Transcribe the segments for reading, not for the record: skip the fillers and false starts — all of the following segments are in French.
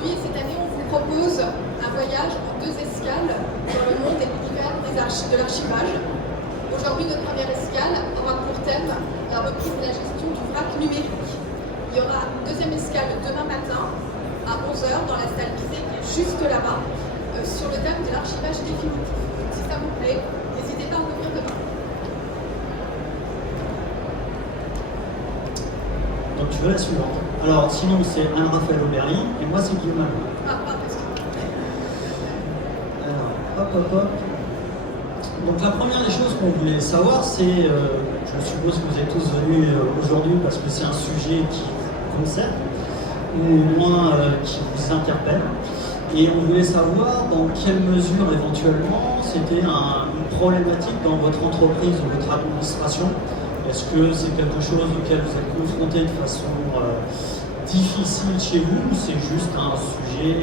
aujourd'hui, cette année, on vous propose un voyage en 2 escales dans le monde et l'univers de l'archivage. Aujourd'hui, notre première escale aura pour thème la reprise de la gestion du vrac numérique. Il y aura une deuxième escale demain matin à 11 h dans la salle Bizet qui est juste là-bas sur le thème de l'archivage définitif. Donc, si ça vous plaît, n'hésitez pas à revenir demain. Donc tu veux la suivante. Alors sinon c'est Anne-Raphaël Aubéry et moi c'est Guillaume Allon. Alors, hop. Donc la première des choses qu'on voulait savoir c'est, je suppose que vous êtes tous venus aujourd'hui parce que c'est un sujet qui vous concerne, ou au moins qui vous interpelle. Et on voulait savoir dans quelle mesure éventuellement c'était une problématique dans votre entreprise ou votre administration. Est-ce que c'est quelque chose auquel vous êtes confronté de façon difficile chez vous ou c'est juste un sujet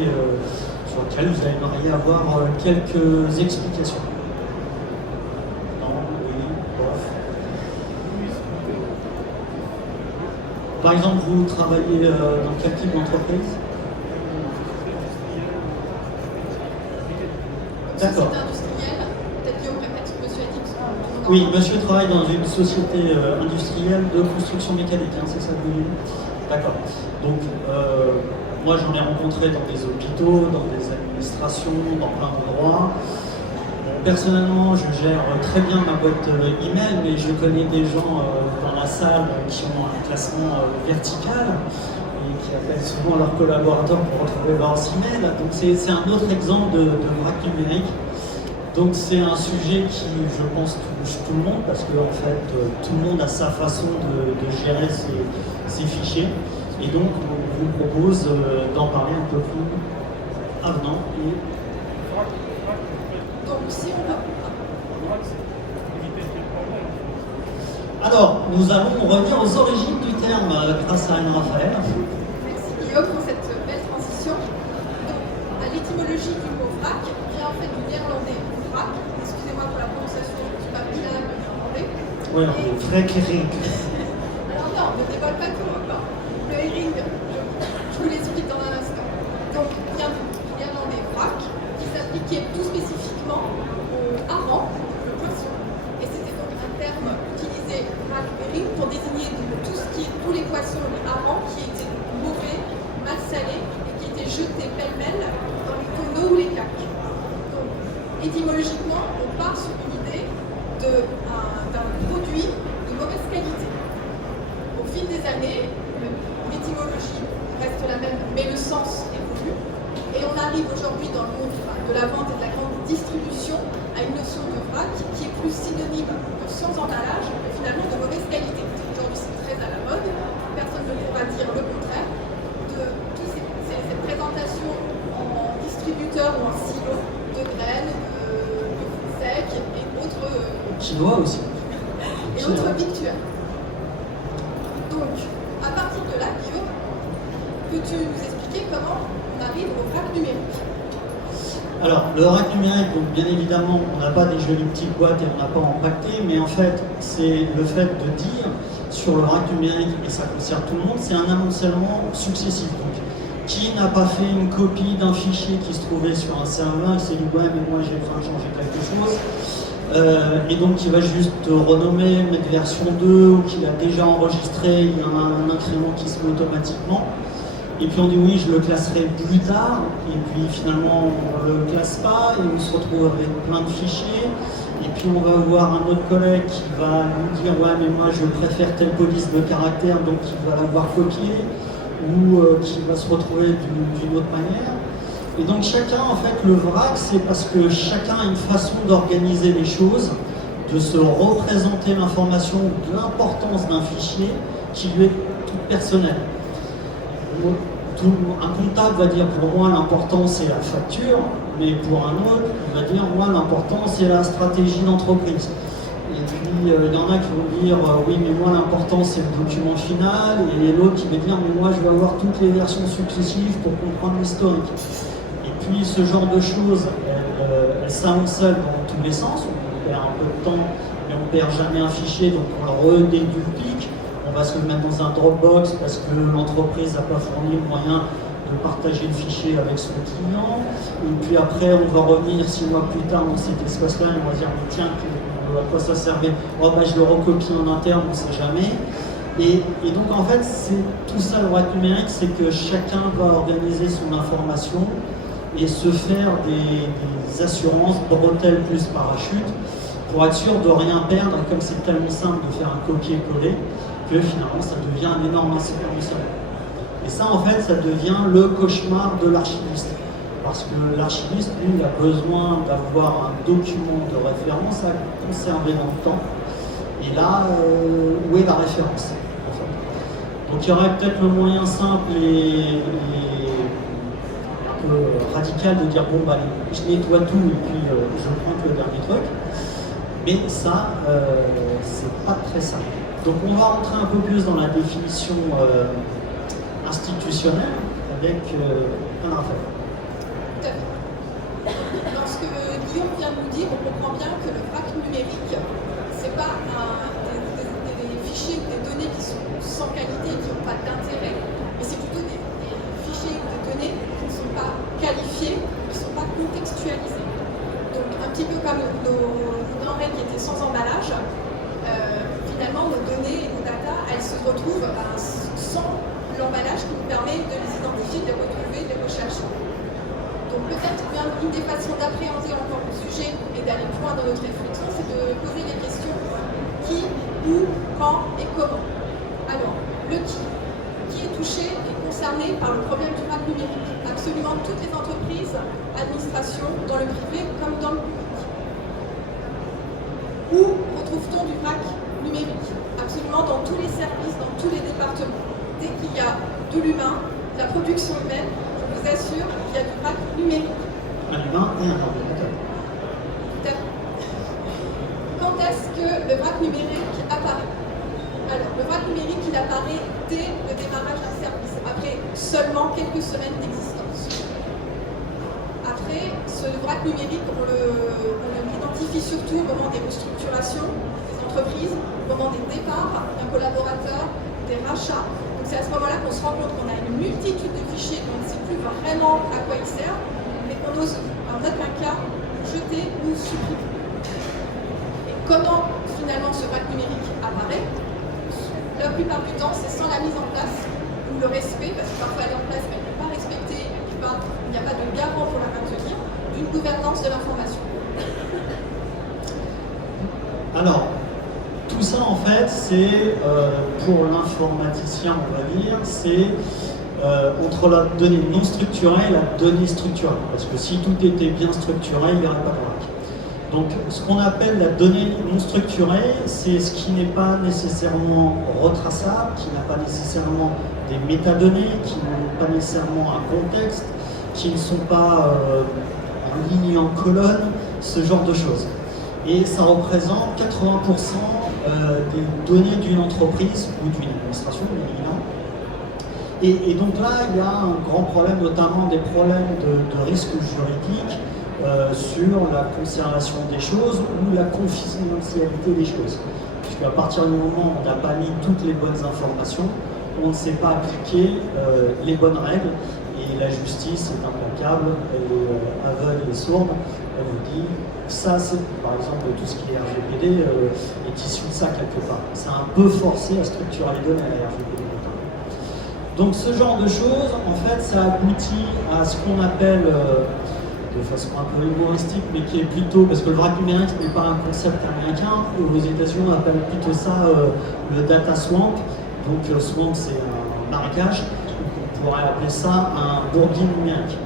sur lequel vous aimeriez avoir quelques explications? Non, oui, bof. Par exemple, vous travaillez dans quel type d'entreprise? D'accord. Oui, monsieur travaille dans une société industrielle de construction mécanique, hein, c'est ça que vous voulez dire? D'accord. Donc, moi j'en ai rencontré dans des hôpitaux, dans des administrations, dans plein d'endroits. Personnellement, je gère très bien ma boîte email, mais je connais des gens dans la salle qui ont un classement vertical et qui appellent souvent leurs collaborateurs pour retrouver leurs emails. Donc, c'est un autre exemple de vrac numérique. Donc c'est un sujet qui, je pense, touche tout le monde parce que en fait, tout le monde a sa façon de gérer ses fichiers. Et donc, on vous propose d'en parler un peu plus avenant. Donc, si on va... Alors, nous allons revenir aux origines du terme grâce à Anne-Raphaël. Merci Guillaume pour cette belle transition. Donc, à l'étymologie du mot vrac, vient en fait du néerlandais. Excusez-moi pour la prononciation, je ne suis pas bilingue néerlandais. Oui, on est Frédéric. Alors non, ne dévoile pas tout encore. Le herring, je vous l'explique dans un instant. Donc, vient du néerlandais vrac, qui s'appliquait tout spécifiquement au hareng, le poisson. Et c'était donc un terme utilisé, vrac herring, pour désigner tous les poissons, les harengs, qui étaient mauvais, mal salés, et qui étaient jetés pêle-mêle dans les tonneaux ou les caques. Étymologiquement, on part sur une idée d'un produit de mauvaise qualité. Au fil des années, l'étymologie reste la même, mais le sens évolue. Et on arrive aujourd'hui dans le monde de la vente et de la grande distribution à une notion de vrac qui est plus synonyme de sans emballage que finalement de mauvaise qualité. Aujourd'hui, c'est très à la mode. Personne ne pourra dire le contraire de toute cette présentation en distributeur ou en silo de graines, et autres chinois aussi. Et autres victuaires. Donc, à partir de là, Guillaume, peux-tu nous expliquer comment on arrive au vrac numérique? Alors, le vrac numérique, donc bien évidemment, on n'a pas des jolies petites boîtes et on n'a pas empaqueté, mais en fait, c'est le fait de dire sur le vrac numérique, et ça concerne tout le monde, c'est un amoncellement successif. Donc, qui n'a pas fait une copie d'un fichier qui se trouvait sur un serveur et s'est dit ouais mais moi j'ai besoin de changer quelque chose et donc il va juste renommer, mettre version 2 ou qu'il a déjà enregistré, il y a un incrément qui se met automatiquement et puis on dit oui je le classerai plus tard et puis finalement on ne le classe pas et on se retrouve avec plein de fichiers et puis on va voir un autre collègue qui va nous dire ouais mais moi je préfère telle police de caractère donc il va l'avoir copié ou qui va se retrouver d'une autre manière. Et donc chacun, en fait, le vrac, c'est parce que chacun a une façon d'organiser les choses, de se représenter l'information, de l'importance d'un fichier qui lui est toute personnelle. Un comptable va dire pour moi l'important c'est la facture, mais pour un autre, il va dire moi l'important c'est la stratégie d'entreprise. Et puis il y en a qui vont dire oui mais moi l'important c'est le document final et l'autre qui va dire mais moi je veux avoir toutes les versions successives pour comprendre l'historique. Et puis ce genre de choses elles s'amoncellent dans tous les sens, on perd un peu de temps mais on perd jamais un fichier donc on le redéduplique, on va se le mettre dans un Dropbox parce que l'entreprise n'a pas fourni le moyen de partager le fichier avec son client, et puis après on va revenir 6 mois plus tard dans cet espace-là et on va dire mais tiens, à quoi ça servait? Oh bah je le recopie en interne, on ne sait jamais. Et donc en fait, c'est tout ça le RAC numérique, c'est que chacun va organiser son information et se faire des assurances, bretelles plus parachute, pour être sûr de rien perdre, comme c'est tellement simple de faire un copier-coller, que finalement ça devient un énorme incident. Et ça en fait, ça devient le cauchemar de l'archiviste. Parce que l'archiviste, lui, il a besoin d'avoir un document de référence à conserver dans le temps. Et là, où est la référence en fait? Donc il y aurait peut-être le moyen simple et un peu radical de dire bon, bah, je nettoie tout et puis je prends que le dernier truc. Mais ça, c'est pas très simple. Donc on va rentrer un peu plus dans la définition institutionnelle avec un Raphaël. Dans ce que Guillaume vient de nous dire, on comprend bien que le RAC numérique, c'est pas des fichiers ou des données qui sont sans qualité et qui n'ont pas d'intérêt, mais c'est plutôt des fichiers ou des données qui ne sont pas qualifiées, qui ne sont pas contextualisées. Donc un petit peu comme nos denrées qui étaient sans emballage, finalement nos données et nos data, elles se retrouvent sans l'emballage qui nous permet de les identifier, de les retrouver, de les rechercher. Donc peut-être une des façons d'appréhender encore le sujet et d'aller plus loin dans notre réflexion, c'est de poser les questions qui, où, quand et comment. Alors, le qui est touché et concerné par le problème du RAC numérique? Absolument toutes les entreprises, administrations, dans le privé comme dans le public. Où retrouve-t-on du RAC numérique? Absolument dans tous les services, dans tous les départements. Dès qu'il y a de l'humain, de la production humaine, je vous assure qu'il y a du RAC numérique. Un humain et un ordinateur. Quand est-ce que le RAC numérique apparaît? Alors, le RAC numérique, il apparaît dès le démarrage d'un service, après seulement quelques semaines d'existence. Après, ce RAC numérique, on l'identifie surtout au moment des restructurations des entreprises, au moment des départs d'un collaborateur, des rachats. Donc c'est à ce moment-là qu'on se rend compte qu'on a une multitude de fichiers dont on ne sait plus vraiment à quoi ils servent, mais qu'on ose en aucun cas jeter ou supprimer. Et comment finalement ce RAC numérique apparaît? La plupart du temps, c'est sans la mise en place ou le respect, parce que parfois elle est en place mais elle n'est pas respectée, et puis il n'y a pas de garant pour la maintenir, d'une gouvernance de l'information. Alors, tout ça en fait, c'est pour l'informaticien, on va dire, c'est entre la donnée non structurée et la donnée structurée. Parce que si tout était bien structuré, il n'y aurait pas de RAC. Donc, ce qu'on appelle la donnée non structurée, c'est ce qui n'est pas nécessairement retraçable, qui n'a pas nécessairement des métadonnées, qui n'ont pas nécessairement un contexte, qui ne sont pas en ligne et en colonne, ce genre de choses. Et ça représente 80% des données d'une entreprise ou d'une administration, bien évidemment. Et donc là, il y a un grand problème, notamment des problèmes de risque juridique sur la conservation des choses ou la confidentialité des choses. Puisqu'à partir du moment où on n'a pas mis toutes les bonnes informations, on ne sait pas appliquer les bonnes règles. Et la justice est implacable, elle est aveugle et sourde. Elle vous dit, ça c'est, par exemple, tout ce qui est RGPD est issu de ça quelque part. C'est un peu forcé à structurer les données à la RGPD. Donc ce genre de choses, en fait, ça aboutit à ce qu'on appelle, de façon un peu humoristique, mais qui est plutôt, parce que le RAC numérique n'est pas un concept américain, aux États-Unis on appelle plutôt ça le data swamp. Donc swamp c'est un marécage, on pourrait appeler ça un bourbier numérique.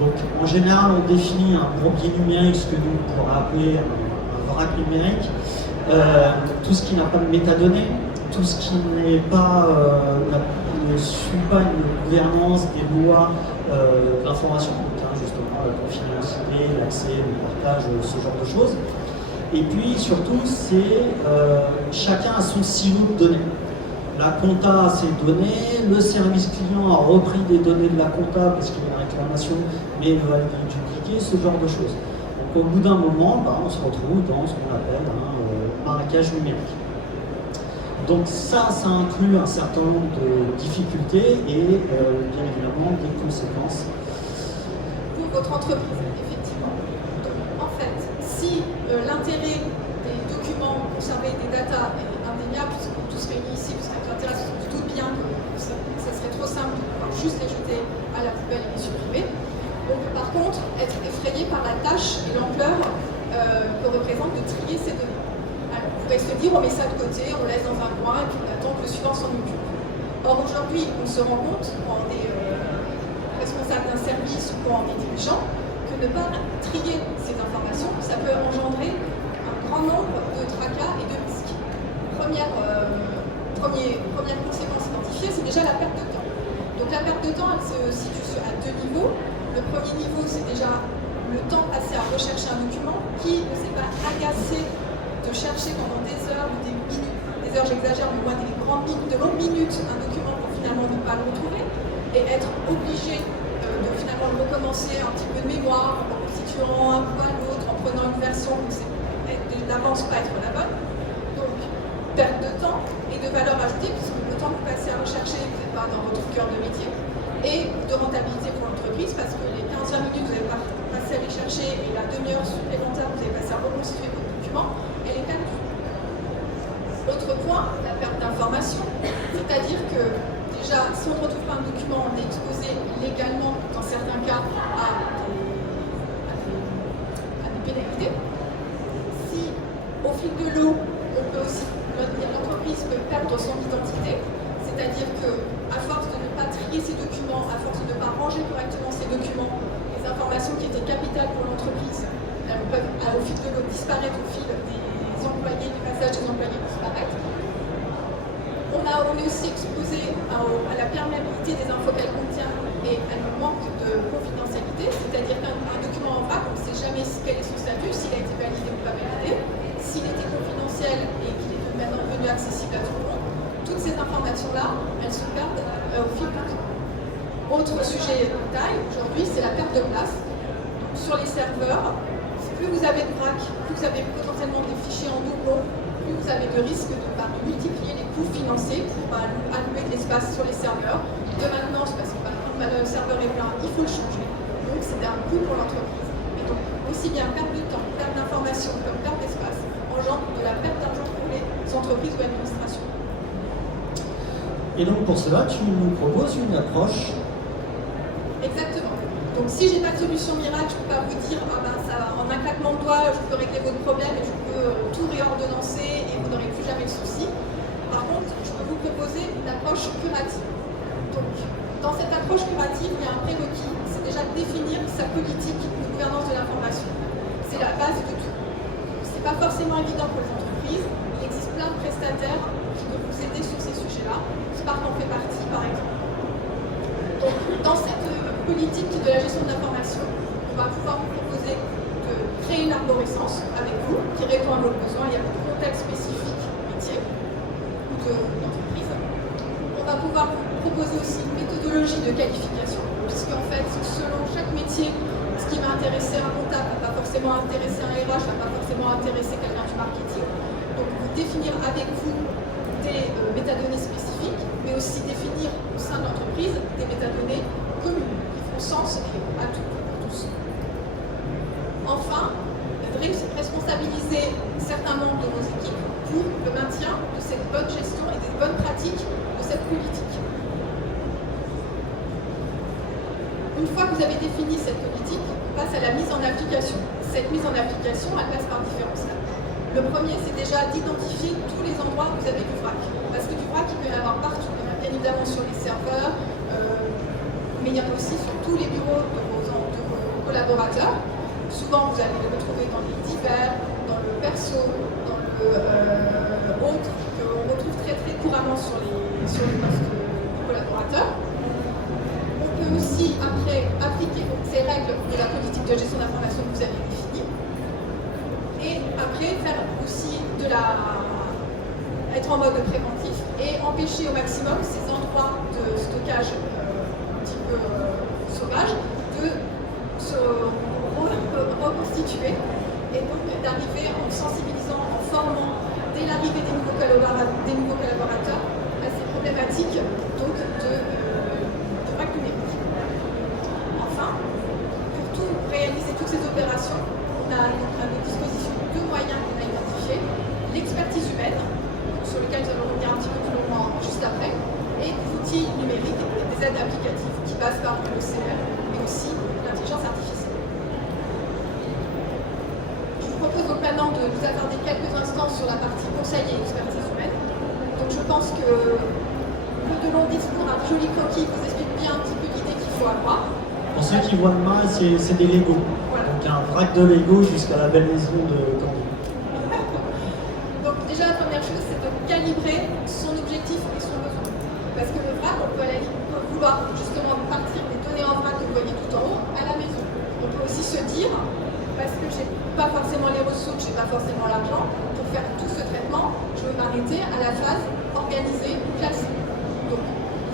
Donc en général on définit un bourbier numérique, ce que nous on pourrait appeler un vrac numérique, tout ce qui n'a pas de métadonnées, tout ce qui n'est pas, ne suit pas une gouvernance des lois de l'information, justement la confidentialité, l'accès, le partage, ce genre de choses. Et puis surtout, c'est chacun a son silo de données. La compta a ses données, le service client a repris des données de la compta parce qu'il y a une réclamation, mais il va les dupliquer, ce genre de choses. Donc au bout d'un moment, on se retrouve dans ce qu'on appelle un marécage numérique. Donc ça inclut un certain nombre de difficultés et bien évidemment des conséquences. Pour votre entreprise, effectivement. Donc, en fait, si l'intérêt des documents conservés, des datas est indéniable, puisque tous réunis ici, puisque l'intérêt se doute bien que ça serait trop simple de pouvoir juste les jeter à la poubelle et les supprimer, on peut par contre être effrayé par la tâche et l'ampleur que représente de trier ces données. Alors, on pourrait se dire, on met ça de côté, on laisse dans un coin et puis on attend que le suivant s'en occupe. Or aujourd'hui, on se rend compte, quand on est responsable d'un service ou quand on est dirigeant, que ne pas trier ces informations, ça peut engendrer un grand nombre de tracas et de risques. Première conséquence identifiée, c'est déjà la perte de temps. Donc la perte de temps, elle se situe à deux niveaux. Le premier niveau, c'est déjà le temps passé à rechercher un document qui ne s'est pas agacé de chercher pendant des heures ou des minutes, des heures j'exagère, mais moins des grandes minutes, de longues minutes, un document pour finalement ne pas le retrouver et être obligé de finalement le recommencer un petit peu de mémoire, en constituant un bout à l'autre, en prenant une version qui ne sait d'avance pas être la bonne. Donc, perte de temps et de valeur ajoutée, puisque le temps que vous passez à rechercher, vous n'êtes pas dans votre cœur de métier, et de rentabilité pour l'entreprise, parce que les 15-20 minutes que vous avez passé à les chercher et la demi-heure supplémentaire que vous avez passé à reconstituer votre document, elle est perdue. Autre point, la perte d'information, c'est-à-dire que déjà, si on ne retrouve pas un document, on est exposé légalement, dans certains cas, à des pénalités. Si, au fil de l'eau, l'entreprise peut perdre son identité, c'est-à-dire qu'à force de ne pas trier ses documents, à force de ne pas ranger correctement ses documents, les informations qui étaient capitales pour l'entreprise, elles peuvent, au fil de l'eau, disparaître au fil des employés, du passage des employés disparaître. On est aussi exposé à la perméabilité des infos qu'elle contient et à un manque de confidentialité, c'est-à-dire qu'un document en vrac, on ne sait jamais quel est son statut, s'il a été validé ou pas validé, s'il était confidentiel et qu'il est maintenant devenu accessible à tout le monde. Toutes ces informations-là, elles se perdent au fil du temps. Autre sujet de taille, aujourd'hui, c'est la perte de place. Donc, sur les serveurs, plus vous avez de vrac, plus vous avez potentiellement des fichiers en doublon, plus vous avez de risques de multiplier les coûts financiers pour allouer de l'espace sur les serveurs, de maintenance, parce que par exemple, le serveur est plein, il faut le changer. Donc c'est un coût pour l'entreprise. Et donc, aussi bien perte de temps, perte d'information comme perte d'espace engendre de la perte d'argent pour les entreprises ou administrations. Et donc pour cela, tu nous proposes une approche. Exactement. Donc si j'ai pas de solution miracle, je ne peux pas vous dire en un claquement de doigts, je peux régler votre problème et je peux tout réordonnancer et vous n'aurez plus jamais de soucis. Par contre, je peux vous proposer une approche curative. Donc, dans cette approche curative, il y a un prérequis, c'est déjà de définir sa politique de gouvernance de l'information. C'est la base de tout. Ce n'est pas forcément évident pour les entreprises. Il existe plein de prestataires qui peuvent vous aider sur ces sujets-là. Spark en fait partie, par exemple. Donc, dans cette politique de la gestion de l'information, on va pouvoir vous proposer de créer une arborescence avec vous qui répond à vos besoins. Il y a votre contexte spécifique métier ou d'entreprise. On va pouvoir vous proposer aussi une méthodologie de qualification, puisque en fait, selon chaque métier, ce qui va intéresser un comptable ne va pas forcément intéresser un RH, ne va pas forcément intéresser quelqu'un du marketing. Donc, vous définir avec vous des métadonnées spécifiques, mais aussi définir au sein de l'entreprise des métadonnées communes qui font sens et à tous. Enfin, responsabiliser certains membres de vos équipes pour le maintien de cette bonne gestion et des bonnes pratiques de cette politique. Une fois que vous avez défini cette politique, on passe à la mise en application. Cette mise en application, elle passe par différents stades. Le premier, c'est déjà d'identifier tous les endroits où vous avez du vrac. Parce que du vrac, il peut y en avoir partout. Il y en a bien évidemment sur les serveurs, mais il y en a aussi sur tous les bureaux de vos collaborateurs. Souvent, vous allez le retrouver dans les divers, dans le perso, dans le autre, qu'on retrouve très couramment sur les postes de collaborateurs. On peut aussi, après, appliquer ces règles de la politique de gestion d'information que vous avez définie. Et après, faire aussi être en mode préventif et empêcher au maximum ces endroits de stockage un petit peu sauvages de se reconstituer et donc d'arriver en sensibilisant, en formant dès l'arrivée des nouveaux des nouveaux collaborateurs à ces problématiques donc, de vagues numériques. Enfin, pour réaliser toutes ces opérations, on a à notre disposition deux moyens qu'on a identifiés. L'expertise humaine, sur lequel nous allons revenir un petit peu plus longuement juste après, et des outils numériques et des aides applicatives qui passent par l'OCR, mais aussi l'intelligence artificielle. Je vous propose donc maintenant de nous attarder quelques instants sur la partie conseil et expertise humaine. Donc je pense que le de long discours, un joli croquis vous explique bien un petit peu l'idée qu'il faut avoir. Pour ceux qui voient le mal, c'est des Lego. Voilà. Donc un vrac de Lego jusqu'à la belle maison de Candy. Donc déjà la première chose, c'est de calibrer son objectif et son besoin. Parce que le vrac, on peut vouloir justement partir des données en vrac que vous voyez tout en haut à la maison. On peut aussi se dire, parce que j'ai pas forcément les ressources, j'ai pas forcément l'argent, pour faire tout ce traitement, je vais m'arrêter à la phase organisée, classée. Donc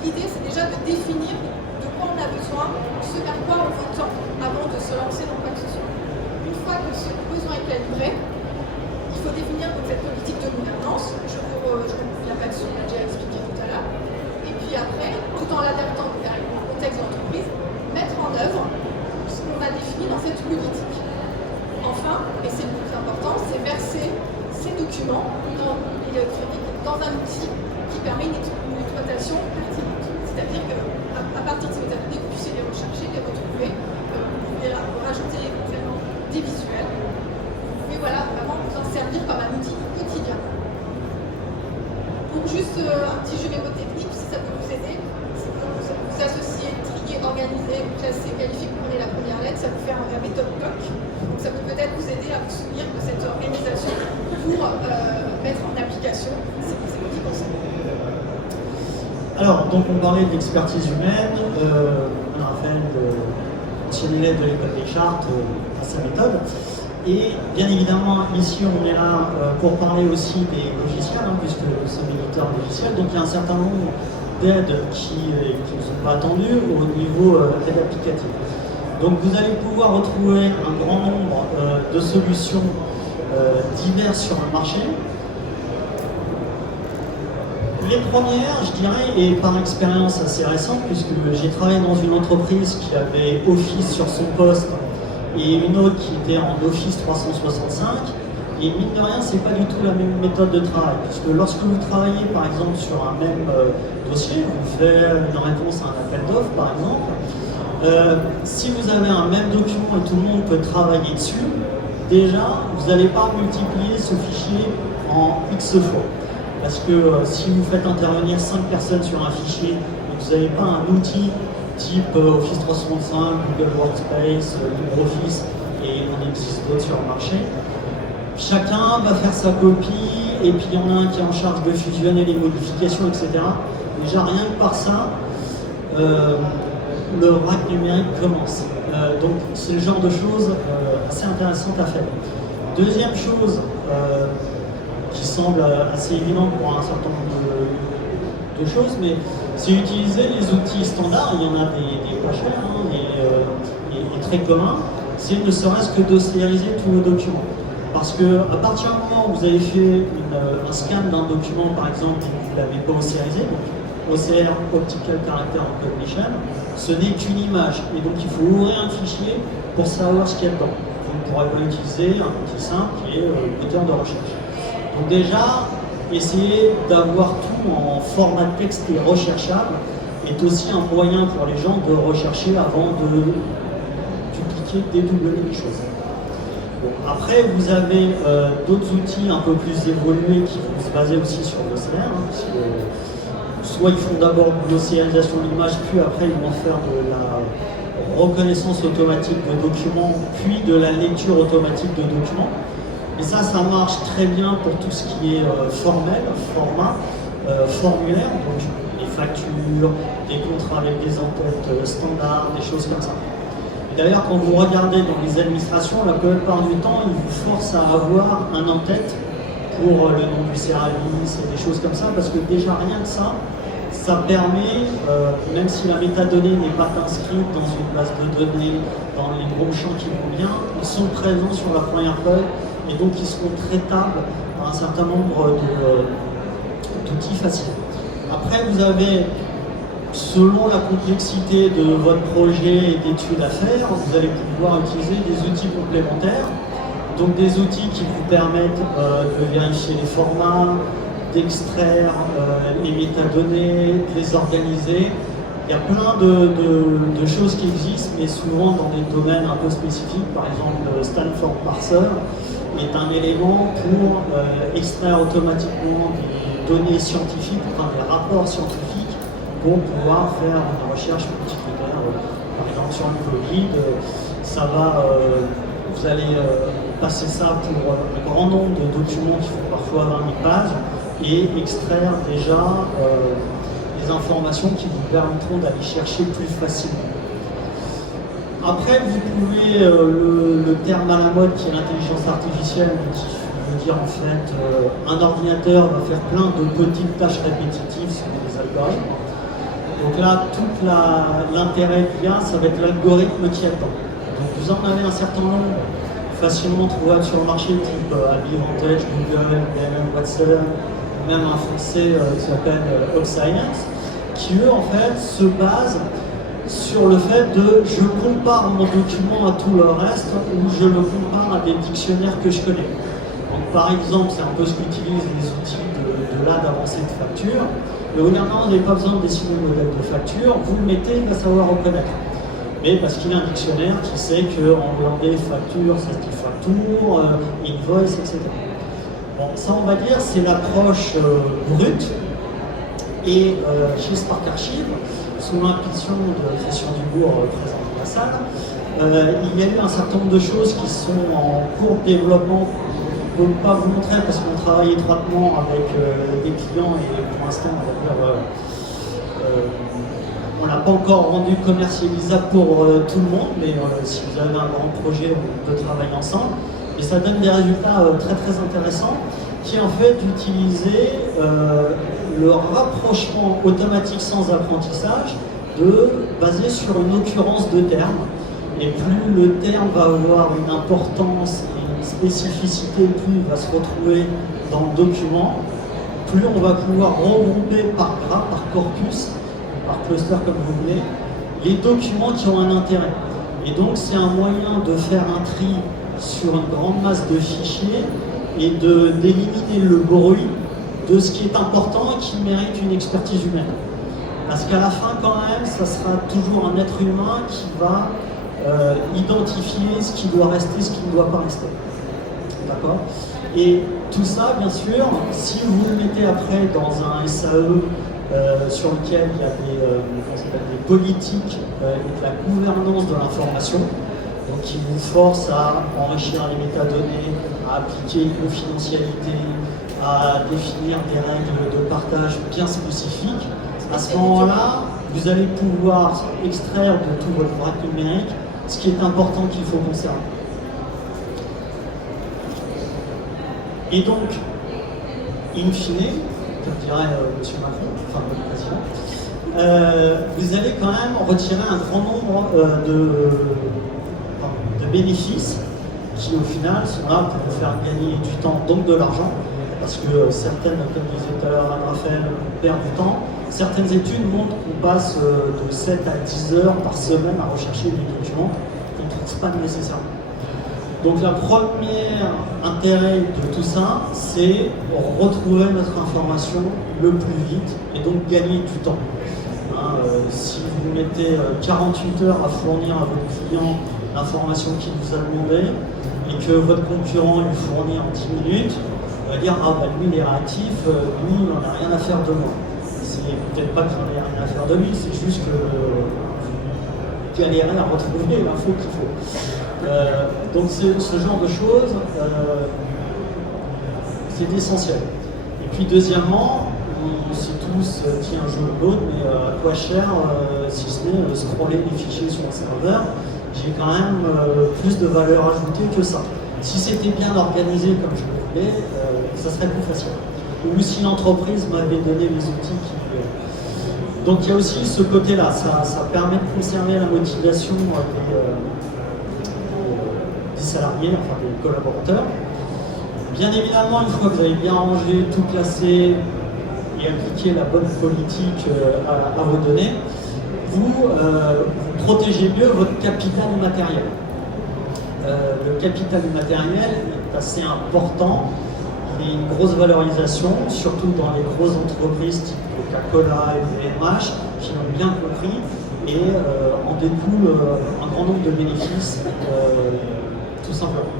l'idée, c'est déjà de définir de quoi on a besoin, ce vers quoi on veut tendre avant de se lancer dans quoi que ce soit. Une fois que ce besoin est calibré, il faut définir donc, cette politique de gouvernance. Je ne reviens pas dessus, on l'a déjà expliqué tout à l'heure. Et puis après, tout en l'adaptant au contexte de l'entreprise, mettre en œuvre ce qu'on a défini dans cette politique. Enfin, et c'est le plus important, c'est verser ces documents dans un outil qui permet une exploitation pertinente. C'est-à-dire qu'à partir de ces données, vous puissiez les rechercher, les retrouver, vous pouvez rajouter éventuellement des visuels. Vous pouvez vraiment vous en servir comme un outil quotidien. Pour juste un petit jeu mémotechnique, si ça peut vous aider, si vous associez, trier, organiser, classer, qualifier, vous prenez la première lettre, ça vous fait un méthode TOC. Donc ça peut peut-être vous aider à vous souvenir de cette organisation pour mettre en application ces petits concepts. Alors, donc on parlait d'expertise humaine, Raphaël Chenilet de l'école des chartes à sa méthode. Et bien évidemment, ici on est là pour parler aussi des logiciels, puisque c'est un éditeur logiciel. Donc il y a un certain nombre d'aides qui ne sont pas attendues au niveau aide applicative. Donc vous allez pouvoir retrouver un grand nombre de solutions diverses sur le marché. Les premières, je dirais, et par expérience assez récente, puisque j'ai travaillé dans une entreprise qui avait Office sur son poste et une autre qui était en Office 365, et mine de rien, c'est pas du tout la même méthode de travail, puisque lorsque vous travaillez par exemple sur un même dossier, vous faites une réponse à un appel d'offres par exemple, si vous avez un même document et tout le monde peut travailler dessus, déjà, vous n'allez pas multiplier ce fichier en X fois. Parce que si vous faites intervenir 5 personnes sur un fichier et que vous n'avez pas un outil type Office 365, Google Workspace, LibreOffice, et il en existe d'autres sur le marché, chacun va faire sa copie, et puis il y en a un qui est en charge de fusionner les modifications, etc. Déjà, rien que par ça, le rack numérique commence. Donc c'est le genre de choses assez intéressantes à faire. Deuxième chose, qui semble assez évident pour un certain nombre de choses, mais c'est utiliser les outils standards. Il y en a des pas chers et très communs. C'est ne serait-ce que d'OCRiser tous vos documents. Parce que à partir du moment où vous avez fait un scan d'un document, par exemple, et que vous ne l'avez pas OCRisé, donc OCR, Optical Character Recognition, ce n'est qu'une image. Et donc il faut ouvrir un fichier pour savoir ce qu'il y a dedans. Vous ne pourrez pas utiliser un outil simple qui est le moteur de recherche. Donc déjà, essayer d'avoir tout en format de texte et recherchable est aussi un moyen pour les gens de rechercher avant de dupliquer, dédoubler les choses. Bon, après, vous avez d'autres outils un peu plus évolués qui vont se baser aussi sur l'OCR, parce que soit ils font d'abord de l'OCRisation de l'image, puis après ils vont faire de la reconnaissance automatique de documents, puis de la lecture automatique de documents. Et ça marche très bien pour tout ce qui est formel, format, formulaire, donc les factures, des contrats avec des entêtes standards, des choses comme ça. Et d'ailleurs, quand vous regardez dans les administrations, la plupart du temps, ils vous forcent à avoir un en-tête pour le nom du service et des choses comme ça, parce que déjà rien que ça permet, même si la métadonnée n'est pas inscrite dans une base de données, dans les gros champs qui vont bien, ils sont présents sur la première feuille et donc ils seront traitables par un certain nombre outils faciles. Après, vous avez, selon la complexité de votre projet et d'études à faire, vous allez pouvoir utiliser des outils complémentaires. Donc des outils qui vous permettent de vérifier les formats, d'extraire les métadonnées, de les organiser. Il y a plein de choses qui existent, mais souvent dans des domaines un peu spécifiques. Par exemple, Stanford Parser est un élément pour extraire automatiquement des données scientifiques, enfin des rapports scientifiques, pour pouvoir faire une recherche multicritère. Par exemple, sur le Covid, ça va, vous allez passer ça pour un grand nombre de documents qui font parfois 20 000 pages et extraire déjà des informations qui vous permettront d'aller chercher plus facilement. Après, vous pouvez, le terme à la mode qui est l'intelligence artificielle, qui veut dire en fait un ordinateur va faire plein de petites tâches répétitives selon des algorithmes. Donc là, tout l'intérêt qu'il y a, ça va être l'algorithme qui attend. Donc vous en avez un certain nombre facilement trouvables sur le marché, type AbiVantage, Google, IBM Watson, même un français qui s'appelle AllScience, qui eux en fait se basent sur le fait de je compare mon document à tout le reste ou je le compare à des dictionnaires que je connais. Donc par exemple, c'est un peu ce qu'utilisent les outils de d'avancée de facture. Le gouvernement, vous n'avez pas besoin de dessiner le modèle de facture, vous le mettez, il va savoir reconnaître. Mais parce qu'il y a un dictionnaire qui sait qu'en hollandais, facture, ça se dit facture, invoice, etc. Bon, ça, on va dire, c'est l'approche brute. Et chez Spark Archive, sous l'impulsion de Christian Dubourg, présent dans la salle, il y a eu un certain nombre de choses qui sont en cours de développement. On ne peut pas vous montrer parce qu'on travaille étroitement avec des clients et pour l'instant, on n'a pas encore rendu commercialisable pour tout le monde, mais si vous avez un grand projet, on peut travailler ensemble. Et ça donne des résultats très très intéressants qui est en fait d'utiliser le rapprochement automatique sans apprentissage basé sur une occurrence de termes. Et plus le terme va avoir une importance et une spécificité, plus il va se retrouver dans le document, plus on va pouvoir regrouper par graphe, par corpus, par cluster comme vous voulez, les documents qui ont un intérêt. Et donc c'est un moyen de faire un tri sur une grande masse de fichiers et d'éliminer le bruit de ce qui est important et qui mérite une expertise humaine. Parce qu'à la fin, quand même, ça sera toujours un être humain qui va identifier ce qui doit rester, ce qui ne doit pas rester. D'accord ? Et tout ça, bien sûr, si vous le mettez après dans un SAE sur lequel il y a des politiques et de la gouvernance de l'information, donc qui vous force à enrichir les métadonnées, à appliquer une confidentialité, à définir des règles de partage bien spécifiques, à ce moment-là, vous allez pouvoir extraire de tout votre vrac numérique ce qui est important qu'il faut conserver. Et donc, in fine, comme dirait M. Macron, enfin le président, vous allez quand même retirer un grand nombre de bénéfices qui au final sont là pour vous faire gagner du temps, donc de l'argent, parce que certaines, comme disait tout à l'heure Raphaël, perdent du temps. Certaines études montrent qu'on passe de 7 à 10 heures par semaine à rechercher des documents qu'on ne trouve pas nécessaires. Donc le premier intérêt de tout ça, c'est retrouver notre information le plus vite et donc gagner du temps. Si vous mettez 48 heures à fournir à votre client l'information qu'il vous a demandé et que votre concurrent lui fournit en 10 minutes, on va dire ah bah lui il est réactif, lui il n'en a rien à faire de moi. C'est peut-être pas qu'il n'en ait rien à faire de lui, c'est juste que vous galérez à retrouver l'info qu'il faut. Donc ce genre de choses, c'est essentiel. Et puis deuxièmement, on sait tous qui un jour ou l'autre, mais à quoi cher, si ce n'est scroller les fichiers sur un serveur, j'ai quand même plus de valeur ajoutée que ça. Si c'était bien organisé comme je le voulais, ça serait plus facile. Ou si l'entreprise m'avait donné les outils qui... Donc il y a aussi ce côté-là, ça permet de conserver la motivation des salariés, enfin des collaborateurs. Bien évidemment, une fois que vous avez bien rangé, tout classé, et et appliquer la bonne politique à vos données, vous protégez mieux votre capital matériel. Le capital matériel est assez important, il y a une grosse valorisation, surtout dans les grosses entreprises type Coca-Cola et VMH, qui l'ont bien compris, et en découle un grand nombre de bénéfices, tout simplement.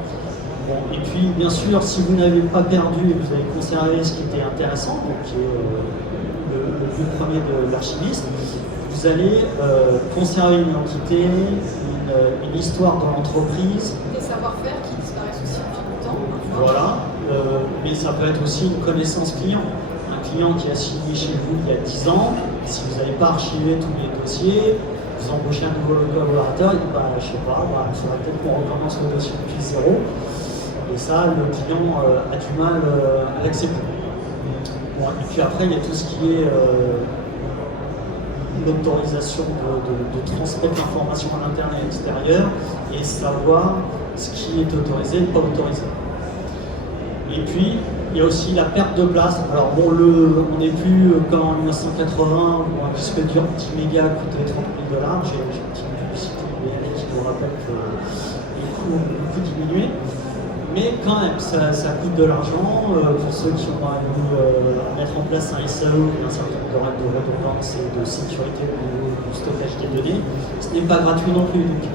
Bon, et puis, bien sûr, si vous n'avez pas perdu et que vous avez conservé ce qui était intéressant, donc qui est le but premier de l'archiviste, vous allez conserver une identité, une histoire dans l'entreprise. Des savoir-faire qui disparaissent aussi en fil du temps. Voilà, mais ça peut être aussi une connaissance client. Un client qui a signé chez vous il y a 10 ans, si vous n'avez pas archivé tous les dossiers, vous embauchez un nouveau collaborateur, il dit bah, je sais pas, bah, il faudrait peut-être qu'on recommence le dossier depuis zéro. Et ça, le client a du mal à l'accepter. Bon, et puis après, il y a tout ce qui est l'autorisation de transmettre l'information à l'interne et à l'extérieur et savoir ce qui est autorisé et pas autorisé. Et puis, il y a aussi la perte de place. Alors bon, on n'est plus comme en 1980 où un disque dur 10 mégas coûtait 30 000 $. J'ai une petite publicité BNL qui nous rappelle que les coûts ont beaucoup diminué. Mais quand même, ça coûte de l'argent. Pour ceux qui ont mettre en place un SAO, il y a un certain nombre de règles de redondance et de sécurité au niveau du stockage des données. Ce n'est pas gratuit non plus. Donc,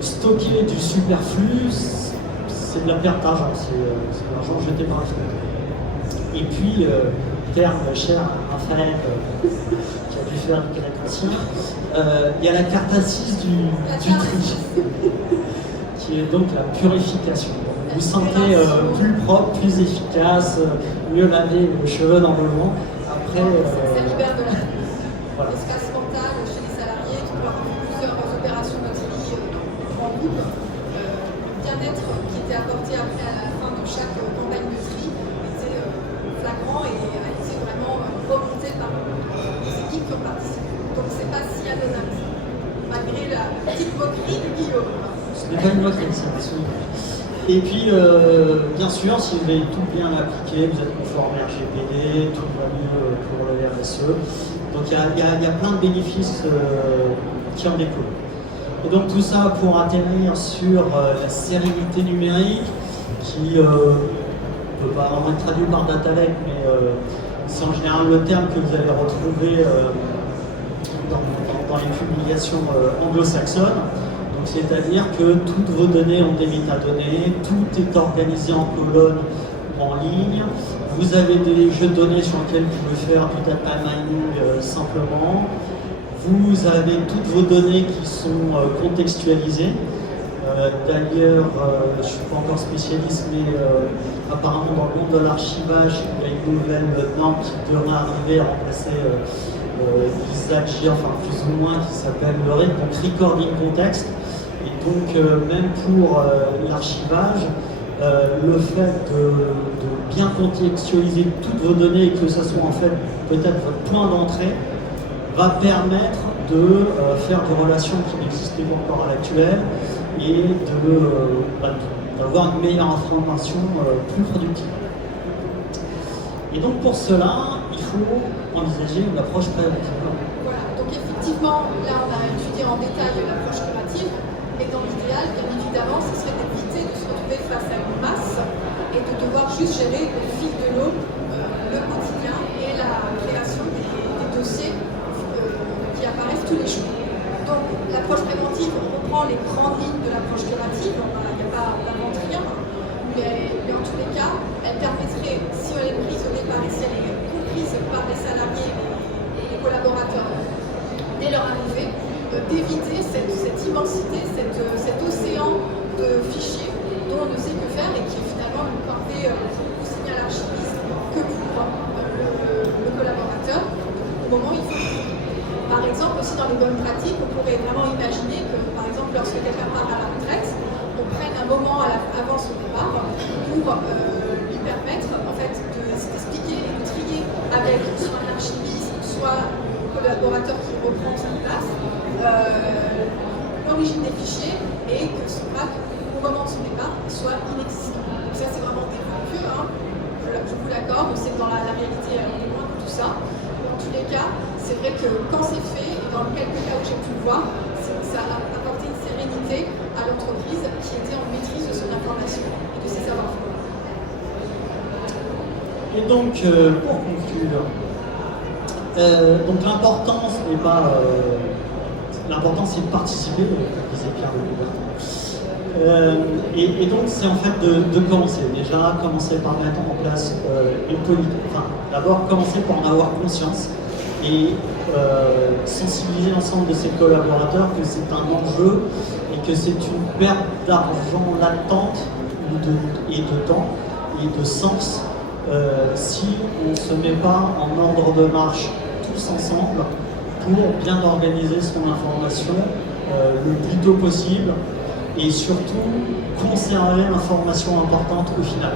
stocker du superflu, c'est de la perte d'argent, c'est de l'argent jeté par la fenêtre. Et puis, terme cher à Raphaël, qui a dû faire du grec ancien, il y a la carte assise du tri, qui est donc la purification. Vous vous sentez plus propre, plus efficace, mieux laver vos cheveux dans le vent. Après, ça libère de voilà. l'espace mental chez les salariés qui peuvent avoir plusieurs opérations de tri en groupe. Le bien-être qui était apporté après à la fin de chaque campagne de tri était flagrant et a été vraiment remonté par les équipes qui ont participé. Donc c'est pas si anodin, malgré la petite moquerie de Guillaume. Ce n'est pas une moquerie, c'est un souvenir. Et puis, bien sûr, si vous avez tout bien appliqué, vous êtes conforme RGPD, tout va mieux pour le RSE. Donc il y a plein de bénéfices qui en découlent. Et donc tout ça pour atterrir sur la sérénité numérique, qui ne peut pas vraiment être traduit par data lake, mais c'est en général le terme que vous allez retrouver dans les publications anglo-saxonnes. C'est-à-dire que toutes vos données ont des métadonnées, tout est organisé en colonnes ou en ligne. Vous avez des jeux de données sur lesquels vous pouvez faire du data mining simplement. Vous avez toutes vos données qui sont contextualisées. D'ailleurs, je ne suis pas encore spécialiste, mais apparemment dans le monde de l'archivage, il y a une nouvelle norme qui devrait arriver à remplacer l'ISAG, enfin plus ou moins, qui s'appelle le RIC, donc Recording Context. Et donc, même pour l'archivage, le fait de bien contextualiser toutes vos données et que ce soit en fait peut-être votre point d'entrée va permettre de faire des relations qui n'existaient pas encore à l'actuel et d'avoir une meilleure information plus productive. Et donc pour cela, il faut envisager une approche préventive. Voilà, donc effectivement, là on a étudié en détail l'approche curative, mais dans l'idéal, bien évidemment, ce serait d'éviter de se retrouver face à une masse et de devoir juste gérer au fil de l'eau le quotidien et la création des dossiers qui apparaissent tous les jours. Donc l'approche préventive, on reprend les grandes lignes de l'approche curative, on n'invente rien, mais en tous les cas, elle permettrait, si elle est prise au départ et si elle est comprise par les salariés et les collaborateurs dès leur arrivée, d'éviter cette immensité, cet océan de fichiers dont on ne sait que faire et qui est finalement une corvée aussi bien à l'archiviste que pour le collaborateur au moment où il faut. Par exemple, aussi dans les bonnes pratiques, on pourrait vraiment imaginer que, par exemple, lorsque quelqu'un part à la retraite, on prenne un moment avant son départ pour lui permettre en fait, de s'expliquer et de trier avec soit un archiviste, soit un collaborateur qui reprend sa place, l'origine des fichiers et que son bac, au moment de son départ, soit inexistant. Donc ça, c'est vraiment des vœux pieux, hein. Je vous l'accorde, on sait que dans la réalité, on est loin de tout tout ça. Dans tous les cas, c'est vrai que quand c'est fait, et dans quelques cas où j'ai pu le voir, ça a apporté une sérénité à l'entreprise qui était en maîtrise de son information et de ses savoir-faire. Et donc, pour conclure, donc l'important, ce n'est pas... l'important, c'est de participer, disait Pierre de Coubertin. Et donc, c'est en fait de commencer. Déjà, commencer par mettre en place une politique. Enfin, d'abord, commencer par en avoir conscience et sensibiliser l'ensemble de ses collaborateurs que c'est un enjeu et que c'est une perte d'argent latente et de temps et de sens si on ne se met pas en ordre de marche tous ensemble pour bien organiser son information le plus tôt possible et surtout conserver l'information importante au final.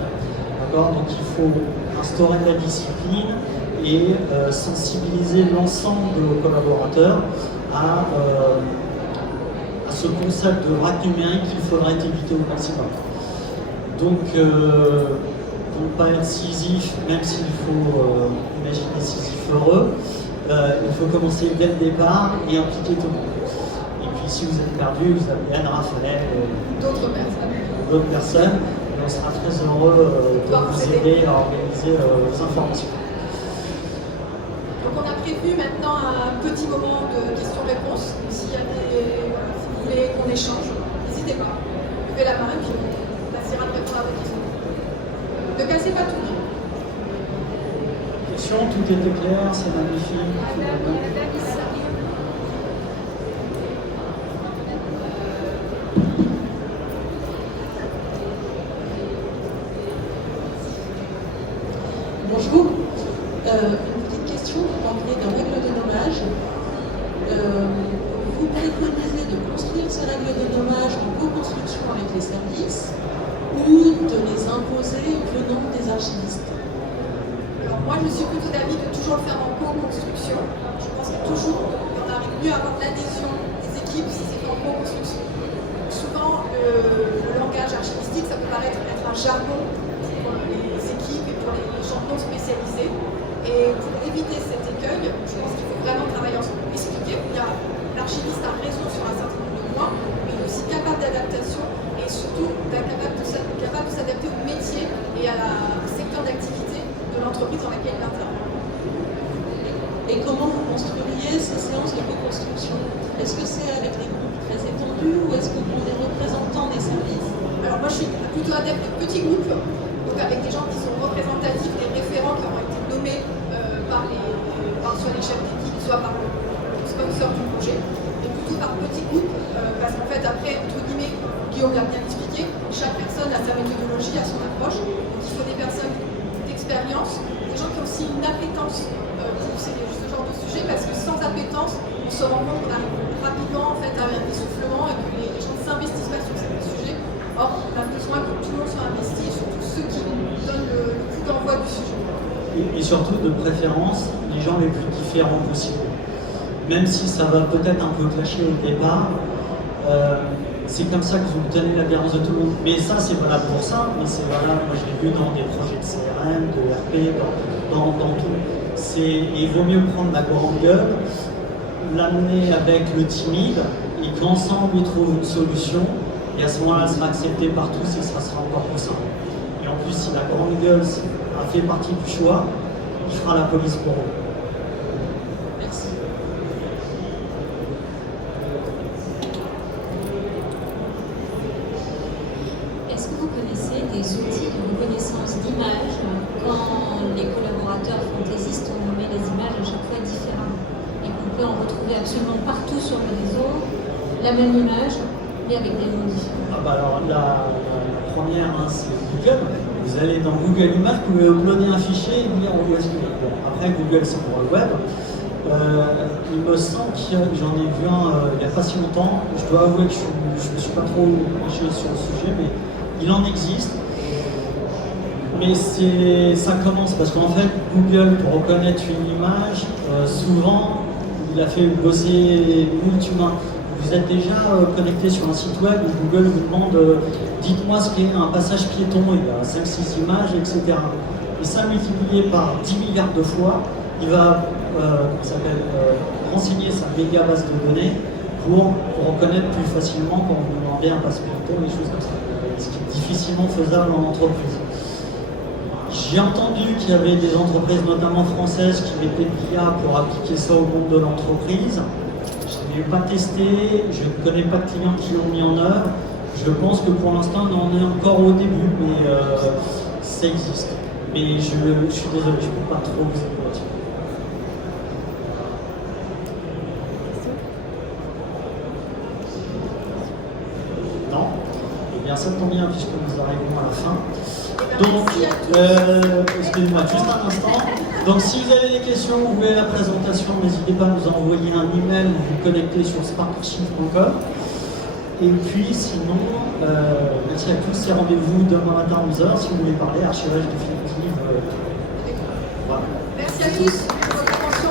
Donc il faut instaurer de la discipline et sensibiliser l'ensemble de vos collaborateurs à ce concept de braque numérique qu'il faudrait éviter au maximum. Donc, pour ne pas être Sisyphe, même s'il faut imaginer Sisyphe heureux, il faut commencer dès le départ et impliquer tout le monde. Et puis si vous êtes perdu, vous avez Anne, Raphaël, d'autres personnes, et on sera très heureux de vous aider à organiser vos informations. Donc on a prévu maintenant un petit moment de questions-réponses. Si vous voulez qu'on échange, n'hésitez pas. Levez la main et puis on essaiera de répondre à vos questions. Ne cassez pas tout. Question, tout était clair, c'est magnifique. Bonjour. Une petite question pour parler de règles de nommage. Vous préconisez de construire ces règles de nommage en co-construction avec les services ou de les imposer venant des archivistes? Alors moi je suis plutôt d'avis de toujours le faire en co-construction. Je pense que toujours on arrive mieux à avoir l'adhésion des équipes si c'est en co-construction. Souvent le langage archivistique ça peut paraître être un jargon pour les équipes et pour les gens non spécialisés. Et pour éviter cet écueil, je pense qu'il faut vraiment travailler ensemble. Expliquer, l'archiviste a raison sur un certain nombre de points, mais il est aussi capable d'adaptation et surtout capable de s'adapter au métier et au secteur d'activité de l'entreprise dans laquelle il intervient. Et comment vous construiriez ces séances de co-construction? Est-ce que c'est avec des groupes très étendus ou est-ce que pour des représentants des services? Alors moi je suis plutôt adepte de petits groupes, donc avec des gens qui sont représentatifs, des référents qui ont été nommés soit les chefs d'équipe, soit par le sponsor du projet, et plutôt par petits groupes, parce qu'en fait après, entre guillemets, Guillaume l'a bien expliqué, chaque personne a sa méthodologie, a son approche, donc il faut des personnes d'expérience, des gens qui ont aussi une appétence pour ce genre de sujet, parce que sans appétence, on se rend compte qu'on arrive rapidement en fait, à un essoufflement et que les gens ne s'investissent pas sur certains sujets. Or, on a besoin que tout le monde soit investi, et surtout ceux qui donnent le coup d'envoi du sujet. Et surtout, de préférence, les gens les plus différents possibles. Même si ça va peut-être un peu clasher au départ, c'est comme ça que vous obtenez l'adhérence de tout le monde. Mais ça, c'est valable pour ça, mais c'est valable, moi je l'ai vu dans des projets de CRM, de RP, dans tout. Et il vaut mieux prendre la grande gueule, l'amener avec le timide, et qu'ensemble ils trouvent une solution, et à ce moment-là, elle sera acceptée par tous et ça sera encore plus simple. Et en plus, si la grande gueule a fait partie du choix, il fera la police pour eux. Merci. Est-ce que vous connaissez des outils de reconnaissance d'images quand les collaborateurs fantaisistes ont nommé les images à chaque fois différemment et qu'on peut en retrouver absolument partout sur le réseau, la même image, mais avec des noms différents? Alors la première, c'est Google. Vous allez dans Google Images, vous pouvez uploader un fichier et dire où est-ce qu'il est. Bon, après Google c'est pour le web. Il me semble que j'en ai vu un il n'y a pas si longtemps. Je dois avouer que je ne me suis pas trop penché sur le sujet, mais il en existe. Mais ça commence parce qu'en fait Google, pour reconnaître une image, souvent il a fait bosser moult humains. Vous êtes déjà connecté sur un site web où Google vous demande dites-moi ce qu'est un passage piéton, il y a 5-6 images, etc. Et ça multiplié par 10 milliards de fois, il va renseigner sa méga base de données pour reconnaître plus facilement quand on demandait un passeport, des choses comme ça. Ce qui est difficilement faisable en entreprise. J'ai entendu qu'il y avait des entreprises, notamment françaises, qui mettaient l'IA pour appliquer ça au monde de l'entreprise. Je ne l'ai pas testé, je ne connais pas de clients qui l'ont mis en œuvre. Je pense que pour l'instant, on en est encore au début, mais ça existe. Mais je suis désolé, je ne peux pas trop vous aider là-dessus. Non? Eh bien, ça tombe bien puisque nous arrivons à la fin. Donc, excusez-moi, juste un instant. Donc, si vous avez des questions, vous voulez la présentation, n'hésitez pas à nous envoyer un email ou vous connecter sur sparkarchive.com. Et puis, sinon, merci à tous. C'est rendez-vous demain matin à 11h si vous voulez parler archivage définitif. Voilà. Merci à tous pour votre attention.